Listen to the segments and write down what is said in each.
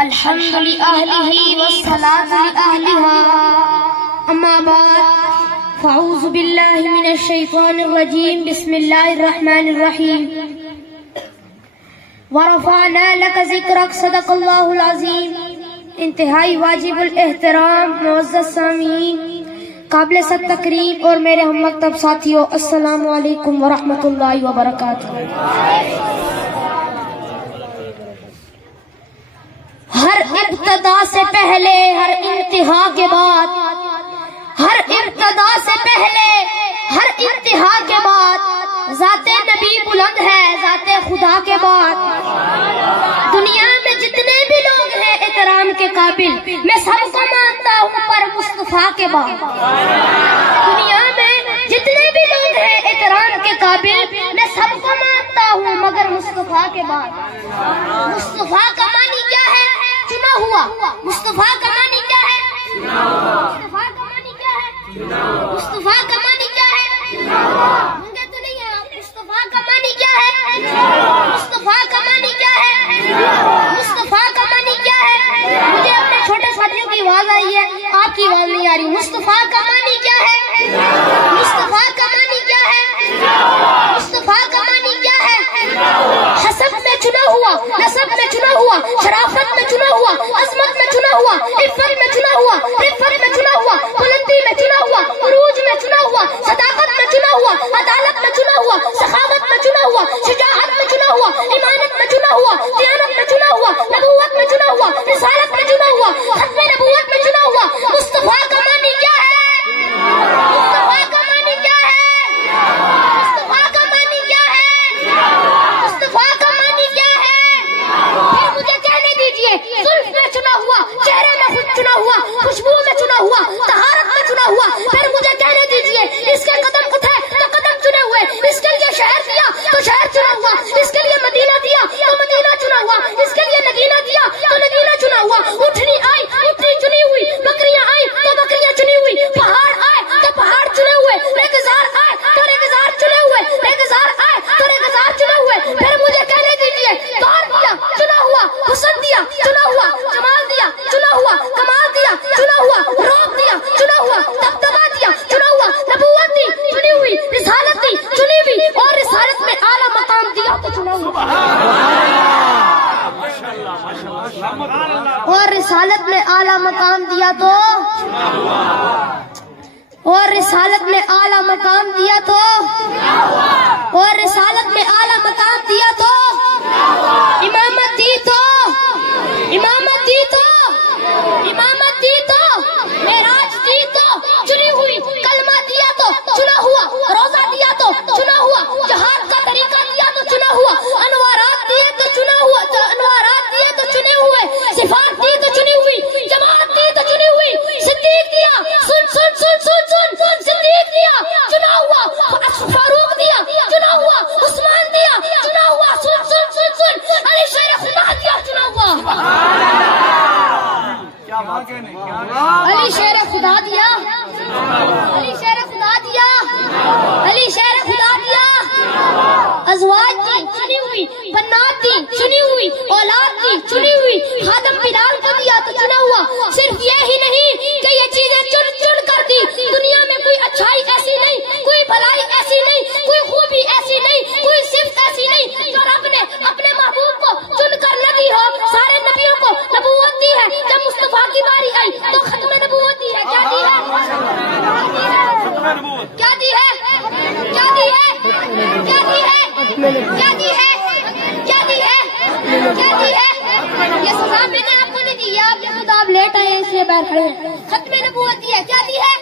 الحمد لأهله والصلاة لأهلها أما بعد فأعوذ بالله من الشيطان الرجيم بسم الله الرحمن الرحيم ورفعنا لك ذكرك صدق الله العظيم. انتہائی واجب الاحترام معزز سامعین، قابل صد تکریم اور میرے ہم مکتب ساتھیوں، السلام علیکم ورحمۃ اللہ وبرکاتہ. ہر ابتدا سے پہلے، ہر انتہا کے بعد، ہر ابتدا سے پہلے، ہر انتہا کے بعد ذات نبی بلند ہے، ذات خدا کے بعد. دنیا میں جتنے بھی لوگ ہیں احترام کے قابل، میں سب کو مانتا ہوں پر مصطفیٰ کے بعد. دنیا میں جتنے بھی لوگ ہیں احترام کے قابل، میں سب کو مانتا ہوں مگر مصطفیٰ کے بعد. مصطفیٰ کا معنی کیا ہے؟ چنا ہوا. مصطفیٰ کا معنی کیا ہے؟ مصطفیٰ کا معنی کیا ہے؟ مصطفیٰ کا معنی کیا ہے؟ مونگے تو نہیں ہے. مصطفیٰ کا معنی کیا ہے؟ مصطفیٰ کا معنی کیا ہے؟ مصطفیٰ کا معنی کیا ہے؟ مجھے اپنے چھوٹے ساتھیوں کی آواز آئی ہے، آپ کی آواز نہیں آ رہی. مصطفیٰ کا معنی کیا ہے؟ مصطفیٰ کا معنی کیا ہے؟ مصطفیٰ کا معنی کیا ہے؟ حسب میں چنا ہوا، نسب میں چنا ہوا، شرافت میں چنا ہوا، عظمت میں چنا ہوا، عفت میں چنا ہوا، رفت میں چنا ہوا، بلندی میں چنا ہوا، عروج میں چنا ہوا، صداقت میں چنا ہوا، عدالت میں چنا ہوا، سخاوت میں چنا ہوا، شجاعت میں چنا ہوا، ایمانت میں چنا ہوا، دیانت میں چنا ہوا، نبوت میں چنا ہوا، رسالت میں چنا ہوا، ختم نبوت میں چنا ہوا. مصطفیٰ کا معنی کیا ہے؟ مصطفیٰ کا معنی کیا ہے؟ مصطفیٰ کا معنی کیا ہے؟ مصطفیٰ کا معنی کیا ہے؟ پھر مجھے کہنے دیجئے، زلف میں چنا ہوا، چہرے میں خود چنا ہوا، خوشبو میں چنا ہوا، طہارت میں چنا ہوا. پھر مجھے کہنے دیجئے، اس کے قدم اٹھے تو قدم چنے ہوئے، اس کے لیے شہر دیا تو شہر چنا ہوا، اس کے لیے مدینہ دیا تو مدینہ چنا ہوا، اس کے لیے نگینہ دیا تو نگینہ چنا ہوا. اٹھنی آئی، اٹھنی چنی ہوئی، بکریاں آئی تو بکریاں چنی ہوئی، پہاڑ آئے تو پہاڑ چنے ہوئے، ریگزار آئے تو ریگزار چنے ہوئے، ریگزار آئے تو ریگزار چنے ہوئے. پھر مجھے کہنے دیجئے، دور دیا چنا ہوا، حسن دیا چنا ہوا، جمال دیا چنا ہوا، کمال دیا چنا ہوا، روب دیا چنا ہوا، دبدبا دیا چنا ہوا، نبوت دی چنی ہوئی، رسالت دی چنی ہوئی، اور رسالت میں اعلیٰ مقام دیا تو چنا ہوا. اور رسالت میں اعلیٰ مقام دیا تو، اور رسالت میں اعلیٰ مقام دیا تو، اور رسالت میں اعلیٰ مقام دیا تو، امامت دی تو، امامت دی تو، امامت دی تو، معراج دی تو چنی ہوئی، کلمہ دیا تو چنا ہوا، روزہ دیا تو چنا ہوا، جہاد کا طریقہ دیا تو چنا ہوا، انوارات دیے تو چنا ہوا، انوارات دیے تو چنے ہوئے، صفات دی تو چنی ہوئی، جماعت دی تو چنی ہوئی، صدیق دیا، سن سن سن سن سن سن، صدیق دیا چنا ہوا، فاروق دیا چنا ہوا، عثمان دیا چنا ہوا، سن سن سن سن، علی شیر خدا دیا چنا ہوا. علی شیر خدا دیا، علی شیر خدا دیا، علی شیر خدا دیا. ازواج دی چنی ہوئی، بنات دی چنی ہوئی، اولاد دی چنی ہوئی، خادم بلال کو دیا تو چنا ہوا. صرف یہ ہی نہیں کہ یہ چیزیں چن چن کر دی. دنیا میں کوئی اچھائی ایسی نہیں، کوئی بھلائی ایسی نہیں، کوئی خوبی ایسی نہیں، کوئی صفت ایسی نہیں جو رب نے اپنے محبوب کو چن کر نہ دی ہو. سارے نبیوں کو نبوت دی ہے، جب مصطفیٰ کی باری آئی تو ختم نبوت دی ہے. کیا دی ہے؟ کیا دی ہے؟ کیا دی ہے؟ کیا دی ہے؟ کیا دی ہے؟ کیا دی ہے؟ کیا دی ہے؟ یہ سزا میں نے آپ کو نہیں دی ہے، آپ نے خود آپ لیٹ آئے اس لیے باہر کھڑے ہیں. ختم نبوت دی ہے. کیا دی ہے؟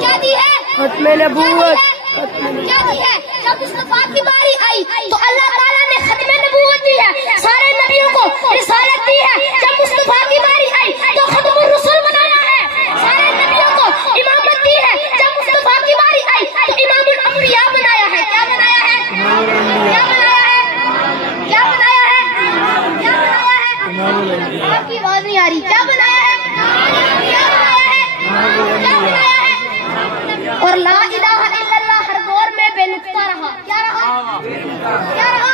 کیا دی ہے؟ ختم نبوت. کیا دی ہے؟ جب مصطفیٰ کی باری آئی تو اللہ تعالیٰ نے ختم نبوت دی ہے، سارے نبیوں کو رسالت دی ہے. جب مصطفیٰ کی باری آئی تو ختم الرسل بنایا ہے، سارے نبیوں کو امامت دی ہے. جب مصطفیٰ کی باری آئی تو امام الانبیاء بنایا ہے. کیا بنایا ہے؟ کیا بنایا ہے؟ کیا بنایا ہے؟ کیا بنایا ہے؟ آپ کی آواز نہیں آ رہی. کیا بنایا ہے؟ کیا بنایا ہے؟ کیا بنایا ہے؟ اور لا الہ الا اللہ ہر دور میں بے نقطہ رہا. کیا رہا؟ کیا رہا؟